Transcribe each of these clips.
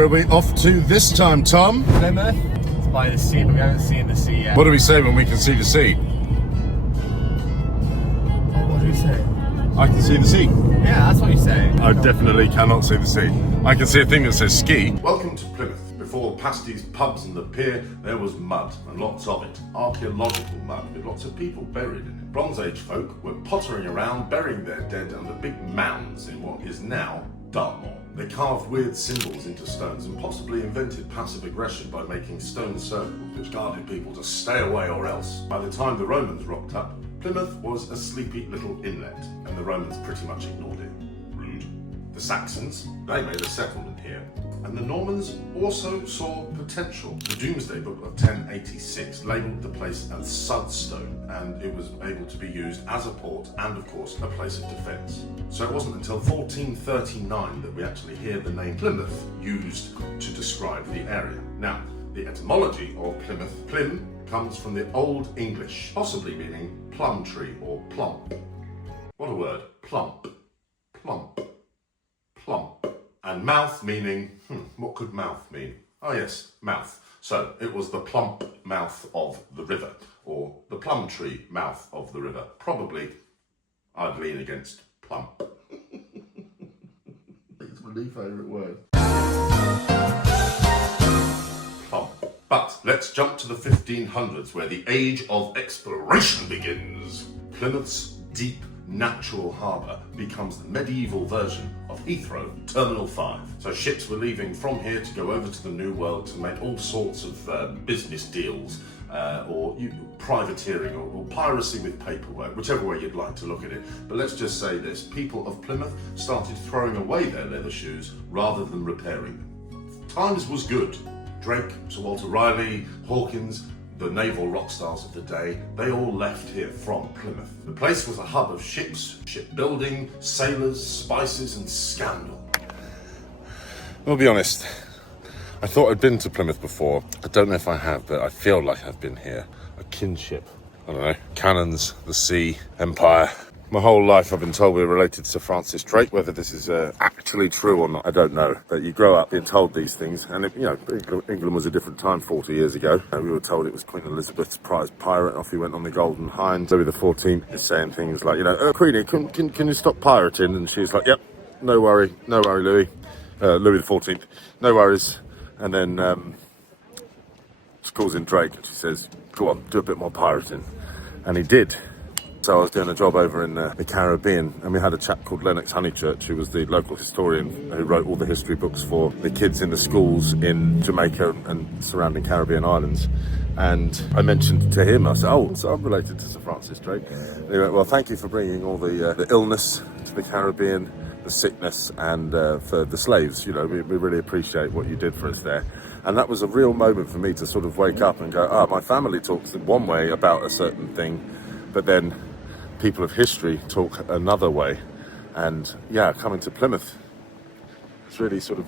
Where are we off to this time, Tom? Plymouth. It's by the sea, but we haven't seen the sea yet. What do we say when we can see the sea? What do we say? I can see the sea. Yeah, that's what you say. I definitely cannot see the sea. I can see a thing that says ski. Welcome to Plymouth. Before past these pubs and the pier, there was mud, and lots of it. Archaeological mud, with lots of people buried in it. Bronze Age folk were pottering around, burying their dead under big mounds in what is now Dartmoor. They carved weird symbols into stones and possibly invented passive aggression by making stone circles which guarded people to stay away or else. By the time the Romans rocked up, Plymouth was a sleepy little inlet, and the Romans pretty much ignored it. Rude. The Saxons, they made a settlement here, and the Normans also saw potential. The Domesday Book of 1086 labelled the place as Sudstone, and it was able to be used as a port and, of course, a place of defence. So it wasn't until 1439 that we actually hear the name Plymouth used to describe the area. Now, the etymology of Plymouth, Plym, comes from the Old English, possibly meaning plum tree or plump. What a word, plump, plump, plump. And mouth meaning, what could mouth mean? Oh yes, mouth. So it was the plump mouth of the river, or the plum tree mouth of the river. Probably, I'd lean against plump. It's my new favourite word. Plump. But let's jump to the 1500s, where the age of exploration begins. Plymouth's deep natural harbour becomes the medieval version of Heathrow Terminal 5. So ships were leaving from here to go over to the New World to make all sorts of business deals, or privateering, or piracy with paperwork, whichever way you'd like to look at it. But let's just say this, people of Plymouth started throwing away their leather shoes rather than repairing them. Times was good. Drake, Sir Walter Raleigh, Hawkins, the naval rock stars of the day, they all left here from Plymouth. The place was a hub of ships, shipbuilding, sailors, spices and scandal. I'll be honest, I thought I'd been to Plymouth before. I don't know if I have, but I feel like I've been here. A kinship. I don't know, cannons, the sea, empire. My whole life I've been told we're related to Sir Francis Drake. Whether this is actually true or not, I don't know. But you grow up being told these things, and England was a different time 40 years ago. We were told it was Queen Elizabeth's prized pirate. Off he went on the Golden Hind. Louis XIV is saying things like, Queenie, can you stop pirating? And she's like, yep, no worry, Louis. Louis XIV, no worries. And then she calls in Drake and she says, go on, do a bit more pirating. And he did. So I was doing a job over in the Caribbean, and we had a chap called Lennox Honeychurch, who was the local historian who wrote all the history books for the kids in the schools in Jamaica and surrounding Caribbean islands. And I mentioned to him, I said, so I'm related to Sir Francis Drake. And he went, well, thank you for bringing all the illness to the Caribbean, the sickness, and for the slaves. We really appreciate what you did for us there. And that was a real moment for me to sort of wake up and go, my family talks one way about a certain thing, but then people of history talk another way. And coming to Plymouth, it's really sort of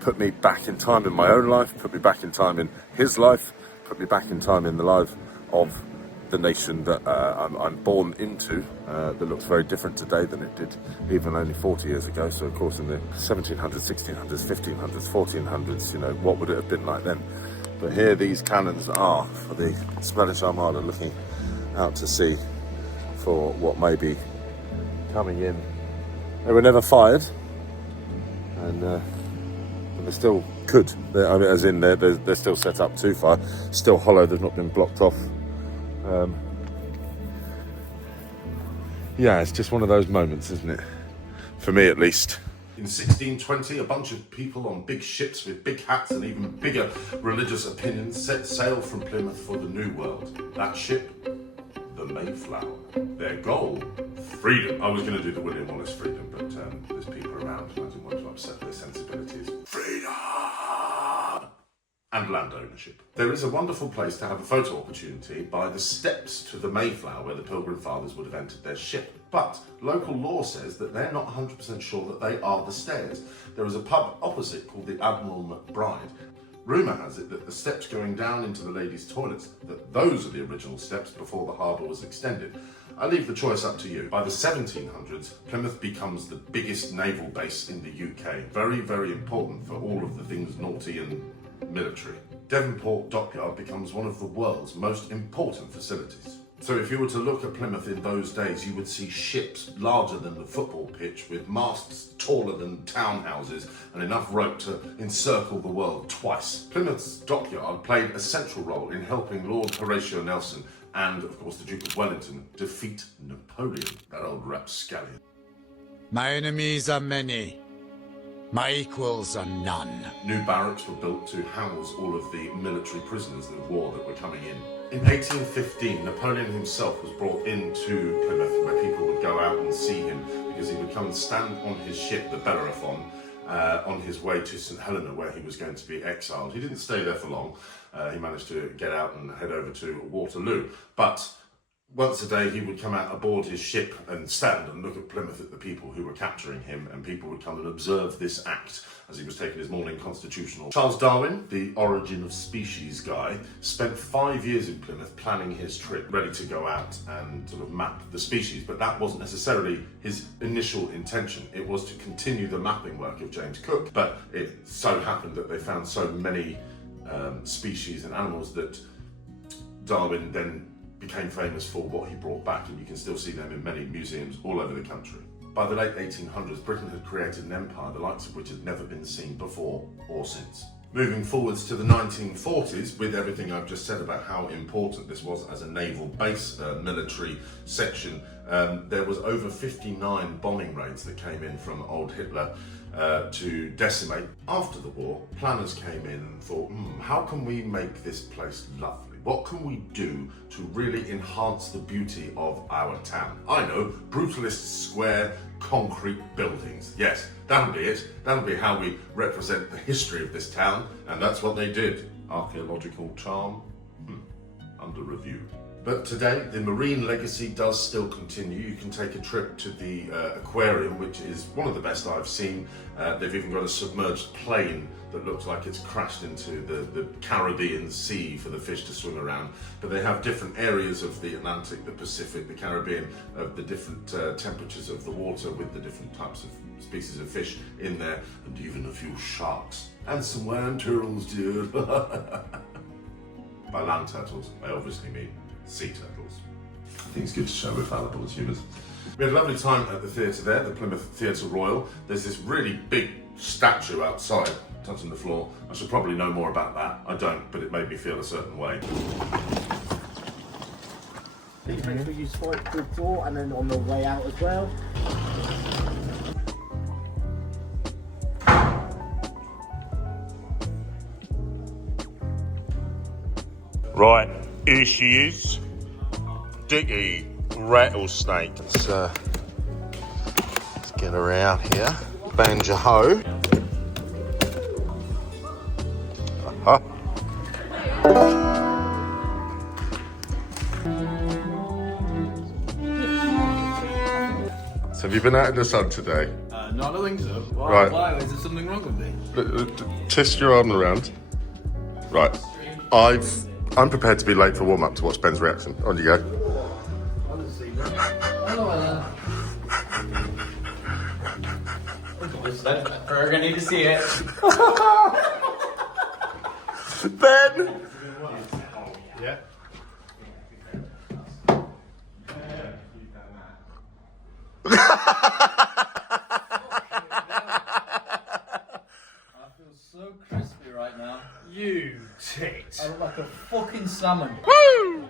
put me back in time in my own life, put me back in time in his life, put me back in time in the life of the nation that I'm born into, that looks very different today than it did even only 40 years ago. So of course in the 1700s, 1600s, 1500s, 1400s, what would it have been like then? But here these cannons are for the Spanish Armada looking out to sea for what may be coming in. They were never fired, and they still could. They're still set up to fire, still hollow. They've not been blocked off. It's just one of those moments, isn't it? For me, at least. In 1620, a bunch of people on big ships with big hats and even bigger religious opinions set sail from Plymouth for the New World. That ship, the Mayflower. Their goal, freedom. I was going to do the William Wallace freedom, but there's people around who I didn't want to upset their sensibilities. Freedom! And land ownership. There is a wonderful place to have a photo opportunity by the steps to the Mayflower where the Pilgrim Fathers would have entered their ship. But local law says that they're not 100% sure that they are the stairs. There is a pub opposite called the Admiral McBride. Rumour has it that the steps going down into the ladies' toilets, that those are the original steps before the harbour was extended. I leave the choice up to you. By the 1700s, Plymouth becomes the biggest naval base in the UK. Very, very important for all of the things naughty and military. Devonport Dockyard becomes one of the world's most important facilities. So if you were to look at Plymouth in those days, you would see ships larger than the football pitch with masts taller than townhouses and enough rope to encircle the world twice. Plymouth's Dockyard played a central role in helping Lord Horatio Nelson and, of course, the Duke of Wellington defeat Napoleon, that old rapscallion. My enemies are many. My equals are none. New barracks were built to house all of the military prisoners of war that were coming in. In 1815, Napoleon himself was brought into Plymouth, where people would go out and see him, because he would come and stand on his ship, the Bellerophon, on his way to St Helena, where he was going to be exiled. He didn't stay there for long. He managed to get out and head over to Waterloo. But once a day he would come out aboard his ship and stand and look at Plymouth at the people who were capturing him, and people would come and observe this act as he was taking his morning constitutional. Charles Darwin, the origin of species guy, spent 5 years in Plymouth planning his trip, ready to go out and sort of map the species, but that wasn't necessarily his initial intention. It was to continue the mapping work of James Cook, but it so happened that they found so many species and animals that Darwin then became famous for what he brought back, and you can still see them in many museums all over the country. By the late 1800s, Britain had created an empire the likes of which had never been seen before or since. Moving forwards to the 1940s, with everything I've just said about how important this was as a naval base, military section, there was over 59 bombing raids that came in from old Hitler to decimate. After the war, planners came in and thought, how can we make this place lovely? What can we do to really enhance the beauty of our town? I know, brutalist square concrete buildings. Yes, that'll be it. That'll be how we represent the history of this town, and that's what they did. Archaeological charm? Under review. But today, the marine legacy does still continue. You can take a trip to the aquarium, which is one of the best I've seen. They've even got a submerged plane that looks like it's crashed into the Caribbean Sea for the fish to swim around. But they have different areas of the Atlantic, the Pacific, the Caribbean, of the different temperatures of the water with the different types of species of fish in there, and even a few sharks. And some land turtles, dude. By land turtles, I obviously mean sea turtles. I think it's good to show we're fallible as humans. We had a lovely time at the theatre there, the Plymouth Theatre Royal. There's this really big statue outside, touching the floor. I should probably know more about that. I don't, but it made me feel a certain way. Please make sure you swipe through the floor and then on the way out as well. Right, here she is. Dicky rattlesnake. Let's get her out here. Banjo ho. So have you been out in the sun today? No, I don't think so. Why? Right. Why? Is there something wrong with me? Twist your arm around. Right. I'm prepared to be late for warm-up to watch Ben's reaction. On you go. We're gonna need to see it. Ben! Yeah. I feel so crispy right now. You tit. I look like a fucking salmon. Woo!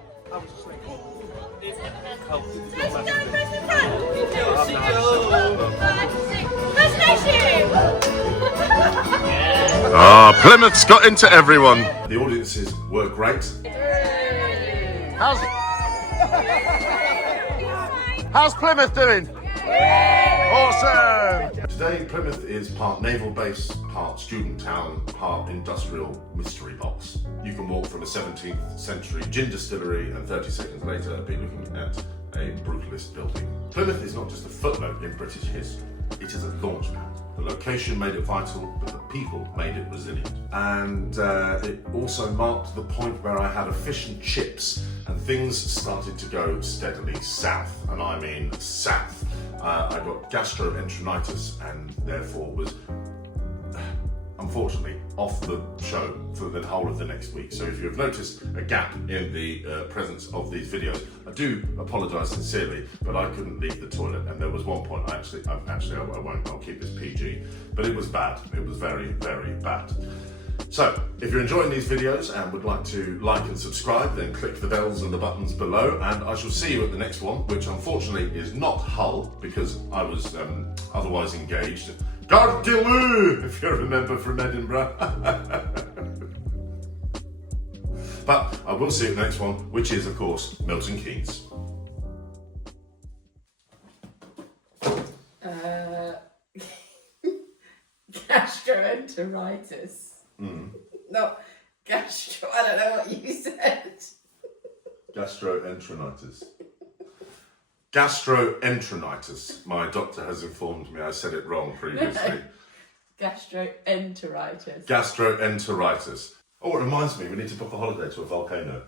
Plymouth's got into everyone. The audiences were great. How's Plymouth doing? Awesome! Today, Plymouth is part naval base, part student town, part industrial mystery box. You can walk from a 17th century gin distillery and 30 seconds later be looking at a brutalist building. Plymouth is not just a footnote in British history, it is a launchpad The location made it vital, but the people made it resilient. And it also marked the point where I had a fish and chips, and things started to go steadily south, and I mean south. I got gastroenteritis and therefore was, unfortunately, off the show for the whole of the next week. So if you've noticed a gap in the presence of these videos, I do apologise sincerely, but I couldn't leave the toilet, and there was one point I won't, I'll keep this PG, but it was bad. It was very, very bad. So, if you're enjoying these videos and would like to like and subscribe, then click the bells and the buttons below, and I shall see you at the next one, which unfortunately is not Hull, because I was otherwise engaged. Gargiloo, if you remember from Edinburgh. But I will see you at the next one, which is, of course, Milton Keynes. Gastroenteritis. No, gastro. I don't know what you said. Gastroenteritis. Gastroenteritis. My doctor has informed me I said it wrong previously. Gastroenteritis. Gastroenteritis. Oh, it reminds me, we need to book a holiday to a volcano.